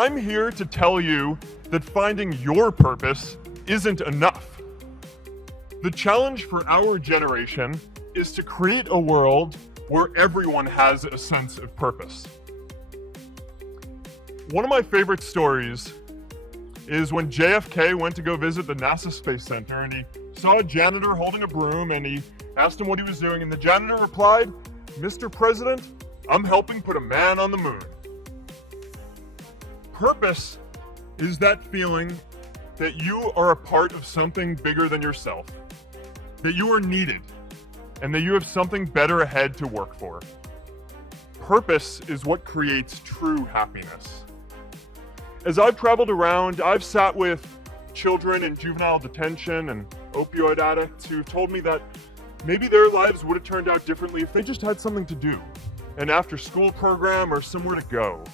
I'm here to tell you that finding your purpose isn't enough. The challenge for our generation is to create a world where everyone has a sense of purpose. One of my favorite stories is when JFK went to go visit the NASA Space Center, and he saw a janitor holding a broom, and he asked him what he was doing, and the janitor replied, "Mr. President, I'm helping put a man on the moon." Purpose is that feeling that you are a part of something bigger than yourself, that you are needed, and that you have something better ahead to work for. Purpose is what creates true happiness. As I've traveled around, I've sat with children in juvenile detention and opioid addicts who told me that maybe their lives would have turned out differently if they just had something to do, an after-school program or somewhere to go.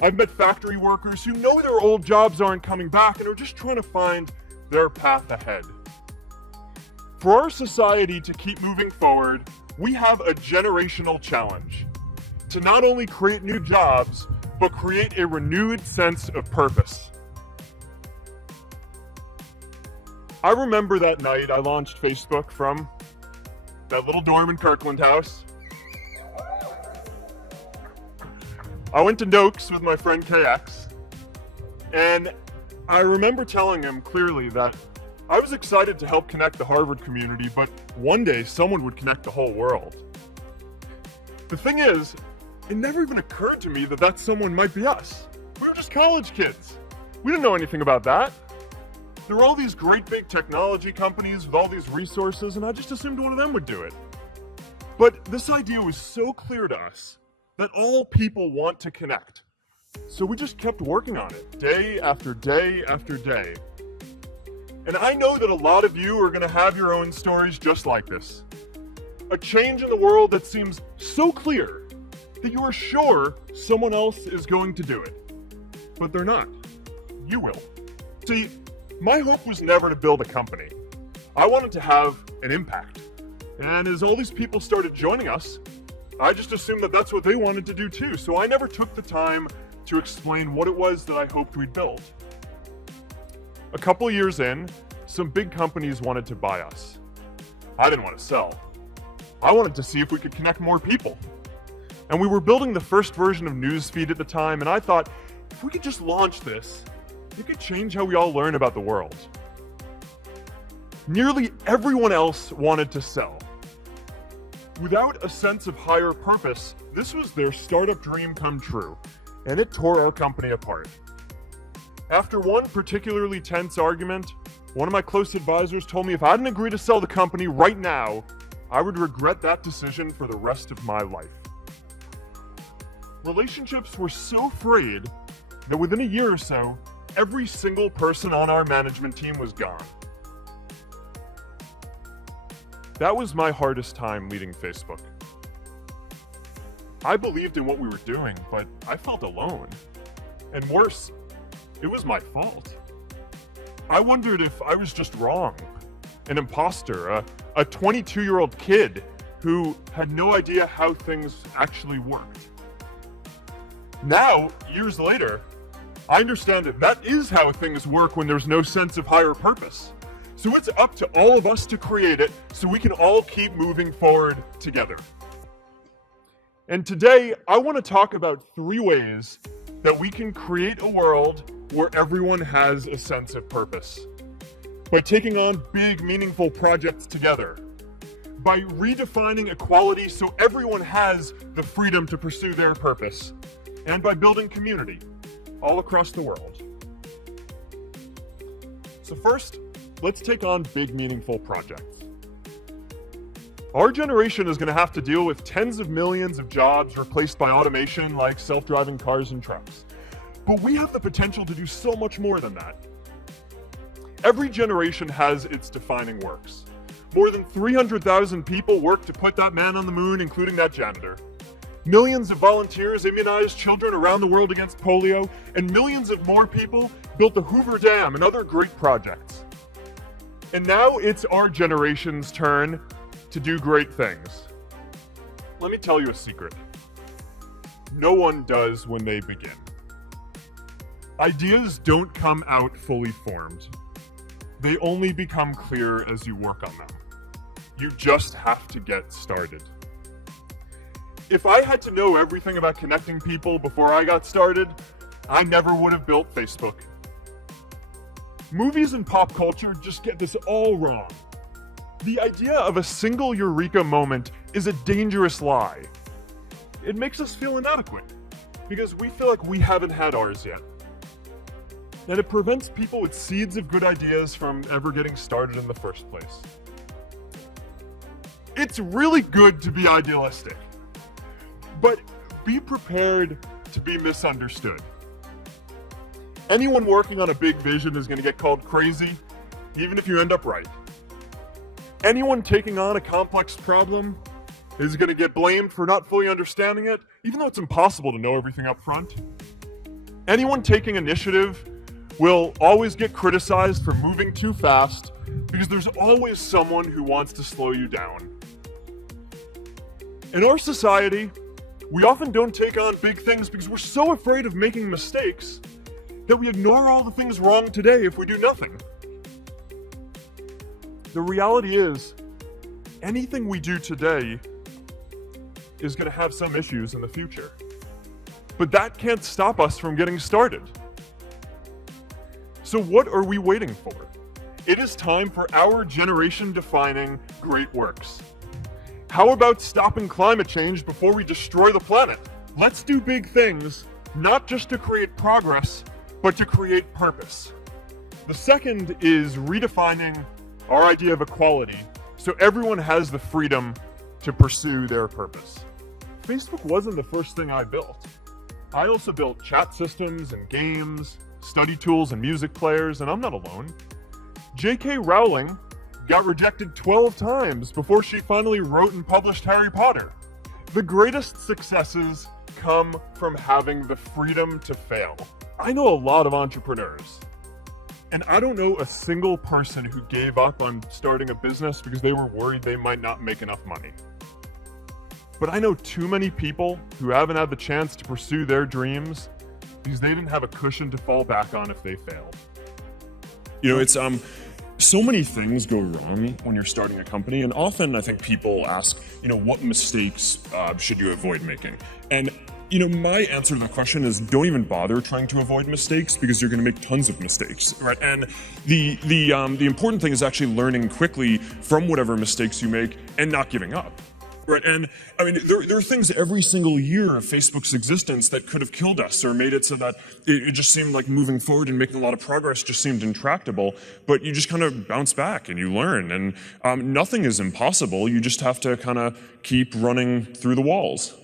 I've met factory workers who know their old jobs aren't coming back and are just trying to find their path ahead. For our society to keep moving forward, we have a generational challenge to not only create new jobs, but create a renewed sense of purpose. I remember that night I launched Facebook from that little dorm in Kirkland House. I went to Noakes with my friend KX, and I remember telling him clearly that I was excited to help connect the Harvard community, but one day someone would connect the whole world. The thing is, it never even occurred to me that that someone might be us. We were just college kids. We didn't know anything about that. There were all these great big technology companies with all these resources, and I just assumed one of them would do it. But this idea was so clear to us that all people want to connect. So we just kept working on it, day after day after day. And I know that a lot of you are gonna have your own stories just like this. A change in the world that seems so clear that you are sure someone else is going to do it. But they're not. You will. See, my hope was never to build a company. I wanted to have an impact. And as all these people started joining us, I just assumed that that's what they wanted to do too. So I never took the time to explain what it was that I hoped we'd build. A couple years in, some big companies wanted to buy us. I didn't want to sell. I wanted to see if we could connect more people. And we were building the first version of Newsfeed at the time, and I thought, if we could just launch this, it could change how we all learn about the world. Nearly everyone else wanted to sell. Without a sense of higher purpose, this was their startup dream come true, and it tore our company apart. After one particularly tense argument, one of my close advisors told me if I didn't agree to sell the company right now, I would regret that decision for the rest of my life. Relationships were so frayed that within a year or so, every single person on our management team was gone. That was my hardest time leading Facebook. I believed in what we were doing, but I felt alone. And worse, it was my fault. I wondered if I was just wrong, an imposter, a 22-year-old kid who had no idea how things actually worked. Now, years later, I understand that is how things work when there's no sense of higher purpose. So it's up to all of us to create it so we can all keep moving forward together. And today, I want to talk about 3 ways that we can create a world where everyone has a sense of purpose. By taking on big, meaningful projects together. By redefining equality so everyone has the freedom to pursue their purpose. And by building community all across the world. So first, let's take on big, meaningful projects. Our generation is going to have to deal with tens of millions of jobs replaced by automation like self-driving cars and trucks. But we have the potential to do so much more than that. Every generation has its defining works. More than 300,000 people worked to put that man on the moon, including that janitor. Millions of volunteers immunized children around the world against polio, and millions of more people built the Hoover Dam and other great projects. And now it's our generation's turn to do great things. Let me tell you a secret. No one does when they begin. Ideas don't come out fully formed. They only become clear as you work on them. You just have to get started. If I had to know everything about connecting people before I got started, I never would have built Facebook. Movies and pop culture just get this all wrong. The idea of a single eureka moment is a dangerous lie. It makes us feel inadequate because we feel like we haven't had ours yet. And it prevents people with seeds of good ideas from ever getting started in the first place. It's really good to be idealistic, but be prepared to be misunderstood. Anyone working on a big vision is going to get called crazy, even if you end up right. Anyone taking on a complex problem is going to get blamed for not fully understanding it, even though it's impossible to know everything up front. Anyone taking initiative will always get criticized for moving too fast because there's always someone who wants to slow you down. In our society, we often don't take on big things because we're so afraid of making mistakes that we ignore all the things wrong today if we do nothing. The reality is, anything we do today is going to have some issues in the future. But that can't stop us from getting started. So what are we waiting for? It is time for our generation-defining great works. How about stopping climate change before we destroy the planet? Let's do big things, not just to create progress, but to create purpose. The second is redefining our idea of equality so everyone has the freedom to pursue their purpose. Facebook wasn't the first thing I built. I also built chat systems and games, study tools and music players, and I'm not alone. J.K. Rowling got rejected 12 times before she finally wrote and published Harry Potter. The greatest successes come from having the freedom to fail. I know a lot of entrepreneurs, and I don't know a single person who gave up on starting a business because they were worried they might not make enough money. But I know too many people who haven't had the chance to pursue their dreams because they didn't have a cushion to fall back on if they failed. You know, it's so many things go wrong when you're starting a company, and often I think people ask, what mistakes should you avoid making? And my answer to that question is don't even bother trying to avoid mistakes because you're going to make tons of mistakes, right? And the important thing is actually learning quickly from whatever mistakes you make and not giving up. Right, and I mean, there are things every single year of Facebook's existence that could have killed us or made it so that it just seemed like moving forward and making a lot of progress just seemed intractable, but you just kind of bounce back and you learn, and nothing is impossible. You just have to kind of keep running through the walls.